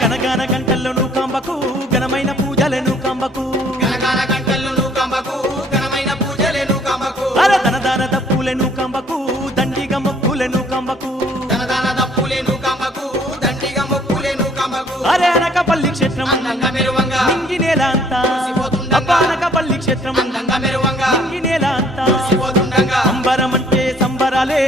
గనగాన గంటల్లో నూకాంబకు ఘనమైన పూజలను కాంబకు గనగాన గంటల్లో నూకాంబకు ఘనమైన పూజలను కాంబకు అర దనదాన దప్పులను కాంబకు దండిగా మొక్కులను కాంబకు దనదాన దప్పులను కాంబకు దండిగా మొక్కులను కాంబకు అరే అనకపల్లి క్షేత్రం అందంగా మెరువంగా నింగి నేల అంతా అబ్బా అనకపల్లి క్షేత్రం అందంగా మెరువంగా నింగి నేల అంతా మురిసిపోతుండగా అంబరం అంటే సంబరాలే